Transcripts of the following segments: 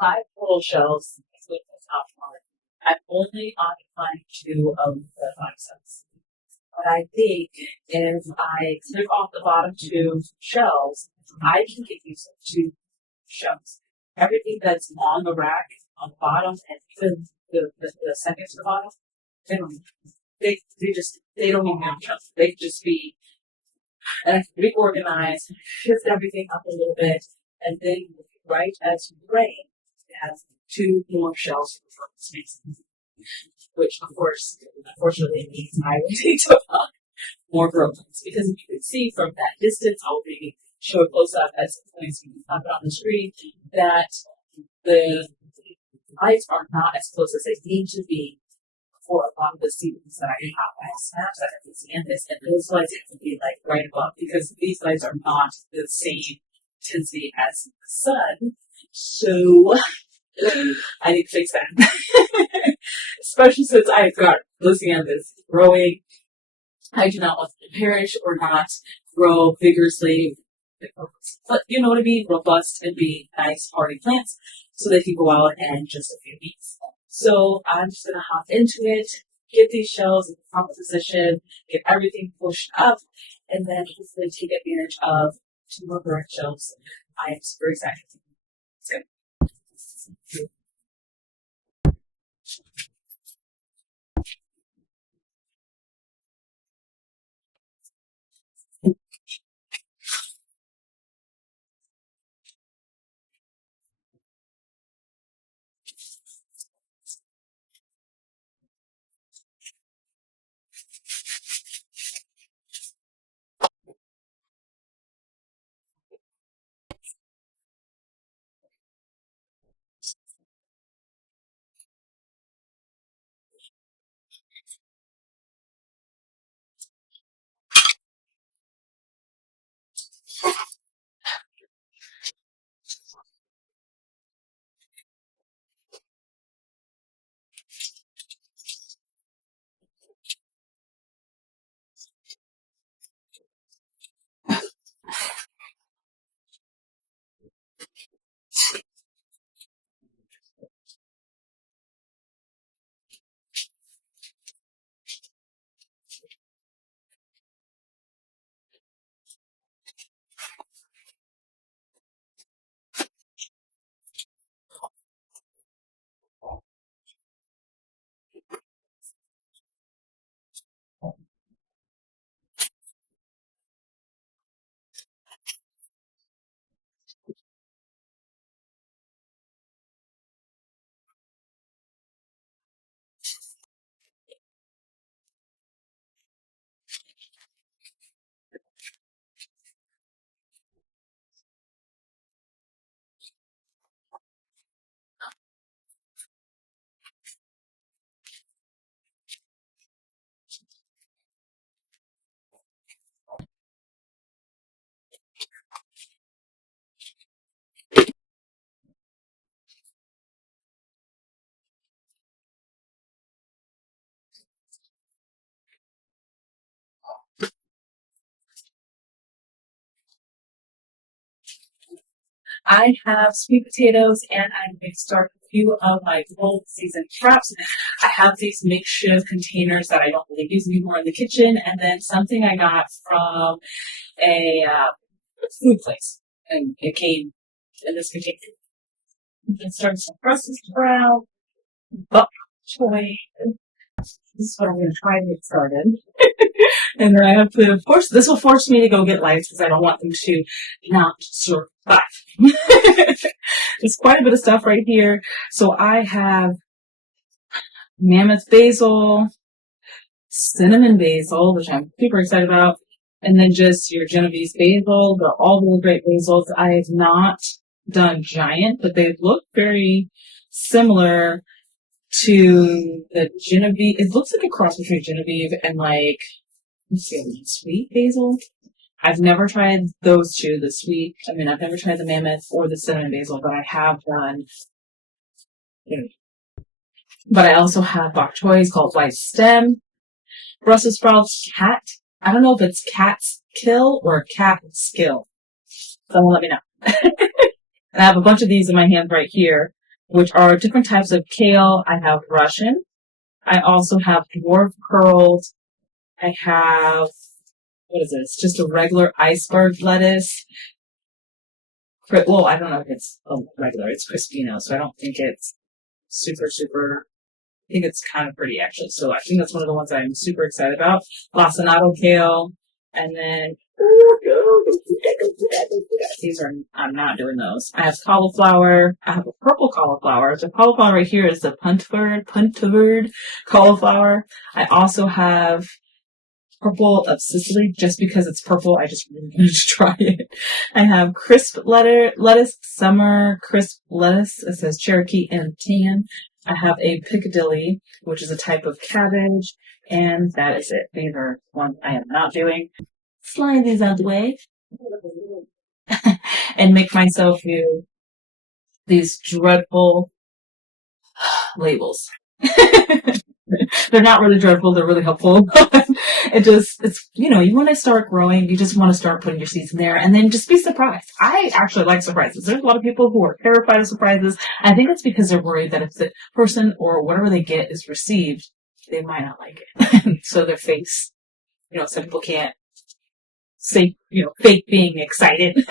5 total shells with the top one. I'm only occupying 2 of the 5 sets. What I think if I clear off the bottom 2 shelves, I can get use of 2 shelves. Everything that's on the rack on the bottom and even the second to the bottom, they don't they don't even have shelves. They could just be and I can reorganize, shift everything up a little bit, and then right as rain, it has 2 more shelves for space. Which of course, unfortunately means I will need to unlock more brokens. Because if you can see from that distance, I'll maybe show a close up at some points you can pop it on the screen, that the lights are not as close as they need to be for a lot of the seasons that I have. I have snaps that I can see in this, and those lights have to be like right above because these lights are not the same intensity as the sun. So I need to fix that. Especially since I've got Lysianthus growing. I do not want them to perish or not grow vigorously, but you know what I mean, robust and be nice, hardy plants, so they can go out in just a few weeks. So I'm just gonna hop into it, get these shells in the proper position, get everything pushed up, and then hopefully take advantage of 2 more direct shells. I am super excited. Let's go. I have sweet potatoes and I mixed up a few of my cold season traps. I have these makeshift containers that I don't really use anymore in the kitchen, and then something I got from a food place, and it came in this container. And starting some Brussels sprout, bok choy. This is what I'm going to try to get started. And then I have to, of course, this will force me to go get lights because I don't want them to not survive. There's quite a bit of stuff right here. So I have mammoth basil, cinnamon basil, which I'm super excited about, and then just your Genovese basil, all the great basils. I have not done giant, but they look very similar to the Genovese. It looks like a cross between Genevieve and like, let's see, sweet basil. I've never tried those 2, I've never tried the mammoth or the cinnamon basil, but I have done, but I also have bok choy called white stem, Brussels sprouts, cat. I don't know if it's cat's kill or cat skill. Someone let me know. And I have a bunch of these in my hand right here. which are different types of kale. I have Russian. I also have dwarf curled. I have, what is this? Just a regular iceberg lettuce. Well, I don't know if it's a regular. It's Crispino, so I don't think it's super. I think it's kind of pretty, actually. So I think that's one of the ones I'm super excited about. Lacinato kale. And then, I'm not doing those. I have cauliflower. I have a purple cauliflower. The cauliflower right here is the puntaverd cauliflower. I also have purple of Sicily, just because it's purple. I just really wanted to try it. I have crisp lettuce, summer crisp lettuce. It says Cherokee and tan. I have a Piccadilly, which is a type of cabbage, and that is it. These are ones I am not doing. Slide these out the way and make myself do these dreadful labels. They're not really dreadful, they're really helpful. It's, you want to start growing, you just want to start putting your seeds in there and then just be surprised. I actually like surprises. There's a lot of people who are terrified of surprises. I think it's because they're worried that if the person or whatever they get is received, they might not like it. So their face, some people can't say, fake being excited.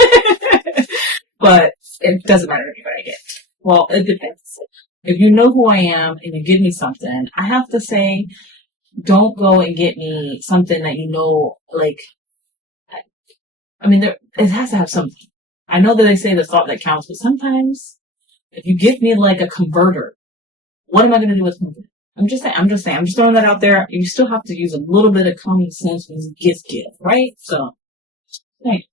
But it doesn't matter what I get. Well, it depends. If you know who I am and you give me something, I have to say, don't go and get me something that it has to have something. I know that they say the thought that counts, but sometimes if you give me like a converter, what am I going to do with it? I'm just saying, I'm just throwing that out there. You still have to use a little bit of common sense when you gift, right? So, thanks.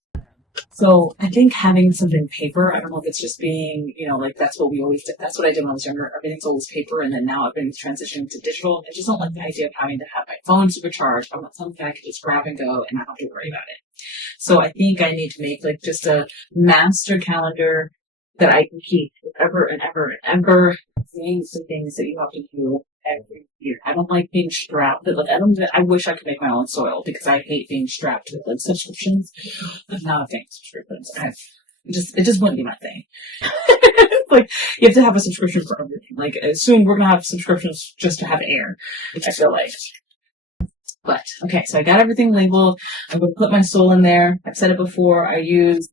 So I think having something in paper, I don't know if it's just being, that's what we always did. That's what I did when I was younger. Everything's always paper. And then now I've been transitioning to digital. I just don't like the idea of having to have my phone supercharged. I want something I can just grab and go and not have to worry about it. So I think I need to make just a master calendar that I can keep forever and ever and ever, saying some things that you have to do every year. I don't like being strapped. I wish I could make my own soil because I hate being strapped with subscriptions. I'm not a fan of subscriptions. It just wouldn't be my thing. You have to have a subscription for everything. Soon we're gonna have subscriptions just to have air. I feel like. But okay, so I got everything labeled. I'm gonna put my soil in there. I've said it before. I use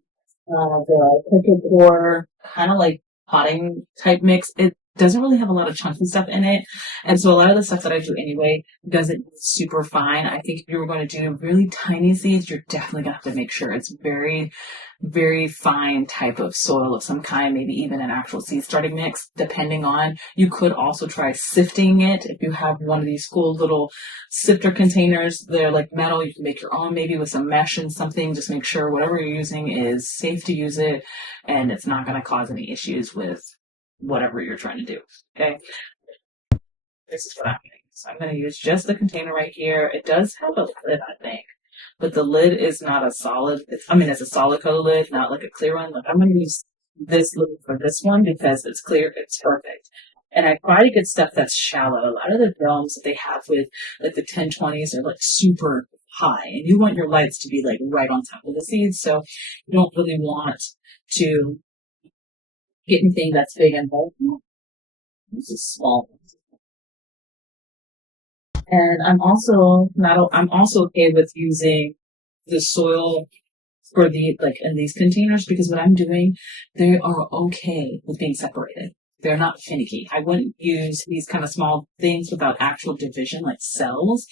the Cocoa Core kind of potting type mix. It doesn't really have a lot of chunky stuff in it. And so a lot of the stuff that I do anyway doesn't super fine. I think if you were going to do really tiny seeds, you're definitely going to have to make sure it's very, very fine type of soil of some kind, maybe even an actual seed starting mix, depending on. You could also try sifting it. If you have one of these cool little sifter containers, they're like metal. You can make your own, maybe with some mesh and something. Just make sure whatever you're using is safe to use it and it's not going to cause any issues with whatever you're trying to do. Okay. This is what I'm doing. So I'm going to use just the container right here. It does have a lid, I think, but the lid is not a solid. It's a solid color lid, not like a clear one. I'm going to use this lid for this one because it's clear. It's perfect. And I try to get stuff that's shallow. A lot of the domes that they have with the 1020s are super high, and you want your lights to be right on top of the seeds. So you don't really want to get anything that's big and bulky. This is small. And I'm also okay with using the soil for in these containers because what I'm doing, they are okay with being separated. They're not finicky. I wouldn't use these kind of small things without actual division, like cells,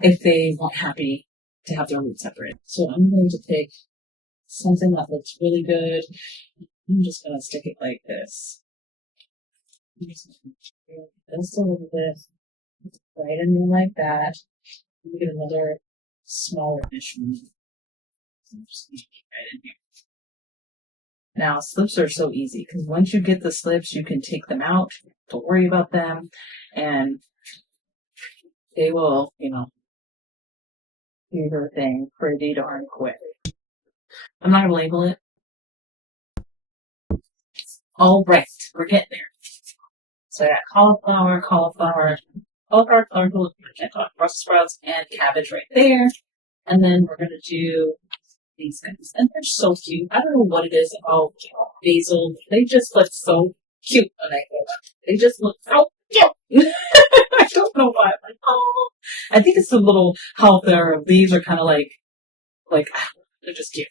if they weren't happy to have their roots separate. So I'm going to take something that looks really good. I'm just going to stick it like this. Just a little bit right in there like that. Get another smaller one. Just right in here. Now, slips are so easy because once you get the slips, you can take them out. Don't worry about them. And they will, do their thing pretty darn quick. I'm not going to label it. All right, we're getting there. So I got cauliflower, Brussels sprouts, and cabbage right there. And then we're going to do these guys. And they're so cute. I don't know what it is about basil. They just look so cute when they go up. They just look so cute. I don't know why. Like, oh, I think it's a little how their leaves are kind of like they're just cute.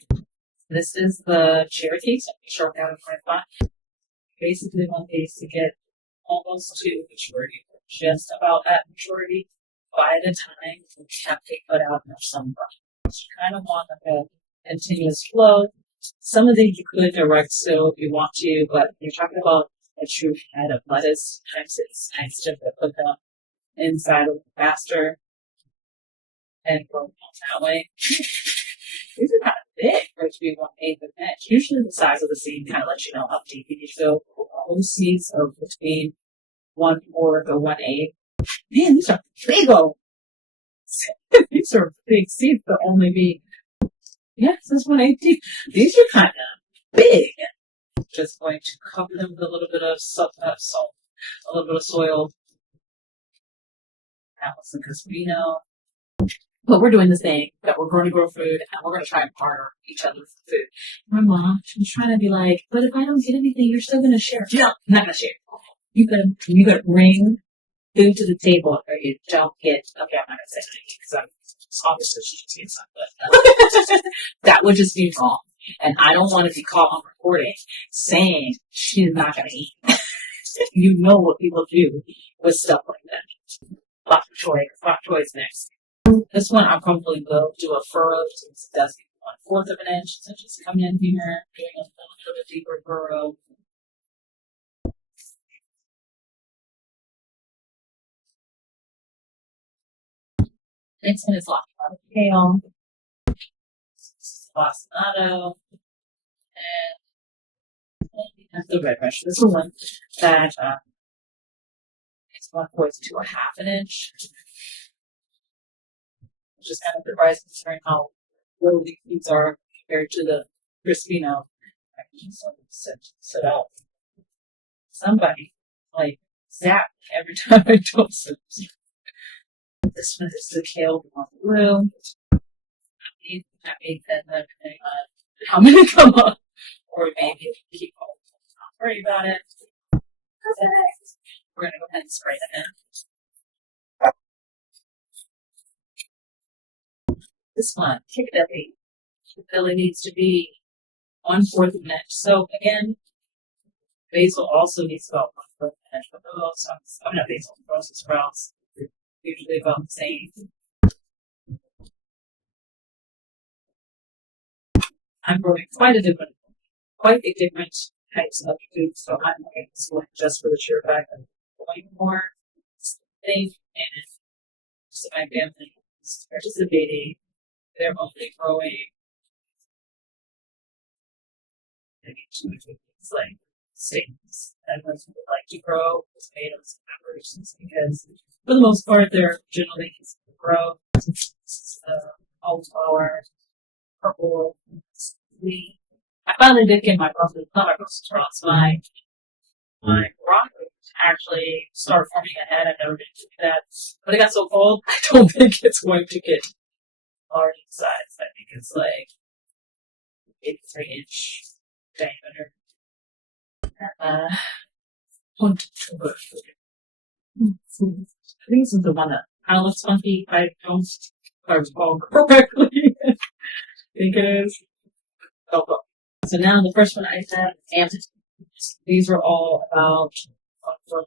This is the Cherokee, so make sure I have it right back. Basically, want these to get almost to maturity, just about at maturity. By the time we have to put out in our sunburn, so you kind of want like a continuous flow. Some of these you could direct so if you want to, but when you're talking about a true head of lettuce, sometimes it's nice to put them inside a little faster and grow them that way. These are kind of big for it to be 1/8 of an inch. Usually the size of the seed kind of lets you know how deep you need to go. Those seeds are between 1/4 or 1/8. Man, these are big old. These are big seeds to only be, yes, this 1/8 deep. These are kind of big. Just going to cover them with a little bit of salt, a little bit of soil. That was the Crispino. But we're doing this thing that we're going to grow food and we're going to try and partner each other for food. My mom, she was trying to be like, but if I don't get anything, you're still going to share. No, I'm not going to share. You could bring food to the table or you don't get, okay, I'm not going to say anything because I'm obviously she just gets something. That would just be wrong. And I don't want to be caught on recording saying she's not going to eat. You know what people do with stuff like that. Bok choy next. This one I probably will do a furrow since it does get 1/4 of an inch. So just come in here, doing a little bit deeper furrow. Next one is Lacinato kale, Lacinato, and the red brush. This is one that it's 1/4 to a 1/2 an inch. Just kind of surprised considering how low these seeds are compared to the Crispino. I can just sit out. Somebody like zap every time I toast them. This one is the kale blue. I made that depending on how many come up, or maybe keep all. Don't worry about it. Perfect. We're gonna go ahead and spray that in. This one, Chickadilly. Chickadilly needs to be 1/4 of an inch. So again, basil also needs about 1/4 of an inch. But those, I'm not basil, Brussels sprouts, usually about the same. I'm growing quite a different types of food, so I'm going to select just for the sheer fact of going more thing and just my family is participating. They're only growing maybe 2 things like steaks and most people like to grow tomatoes and peppers because for the most part they're generally easy to grow. Cauliflower, purple, sweet. I finally did get my Brussels sprouts. My broccoli actually started forming a head. I never did do that, but it got so cold. I don't think it's going to get large in size. I think it's like 3-inch diameter. I think this is the one that kind of looks funky. I don't recall correctly. I think it is. Oh, well. So now the first one I have, and these are all about 1/4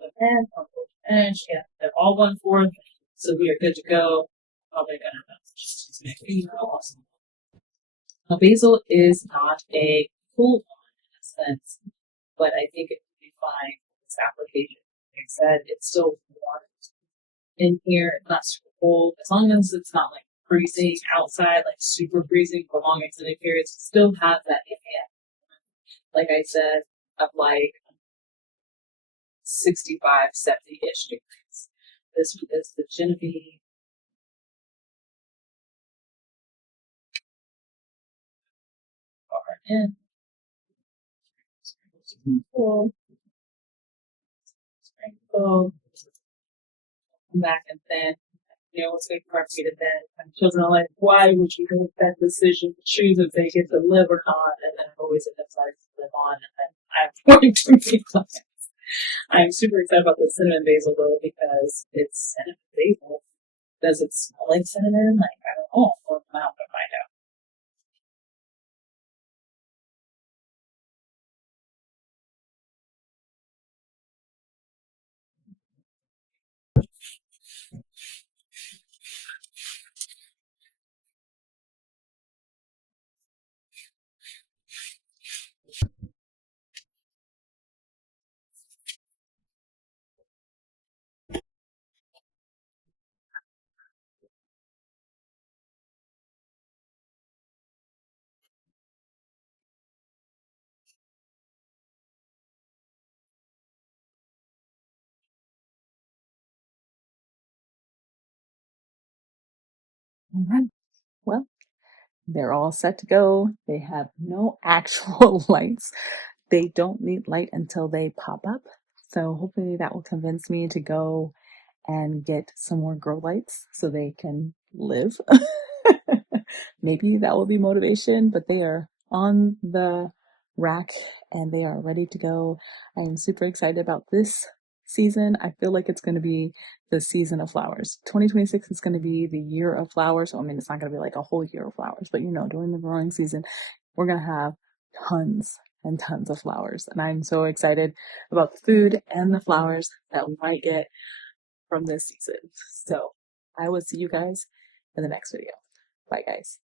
of an inch, yeah, they're all 1/4, so we are good to go. Probably gonna just make it awesome. Now, basil is not a cool one in a sense, but I think it would be fine for this application. Like I said, it's still warm in here, it's not super cold, as long as it's not like freezing outside, like super freezing for long extended periods, still have that in. Like I said, of like 65, 70-ish degrees. This one is the Genevieve. In. Sprinkle. Sprinkle. Come back and then, you know, it's going to be it then. And children are like, why would you make that decision to choose if they get to live or not? And then always it decides to live on. And then I'm going to be glad. I'm super excited about the cinnamon basil though because it's cinnamon basil. Does it smell like cinnamon? Like, I don't know. Well, I'm out to find out. Mhm. Well, they're all set to go. They have no actual lights. They don't need light until they pop up. So hopefully that will convince me to go and get some more grow lights so they can live. Maybe that will be motivation, but they are on the rack and they are ready to go. I am super excited about this season. I feel like it's going to be the season of flowers. 2026 is going to be the year of flowers. So, I mean, it's not going to be like a whole year of flowers, but during the growing season, we're going to have tons and tons of flowers. And I'm so excited about the food and the flowers that we might get from this season. So I will see you guys in the next video. Bye, guys.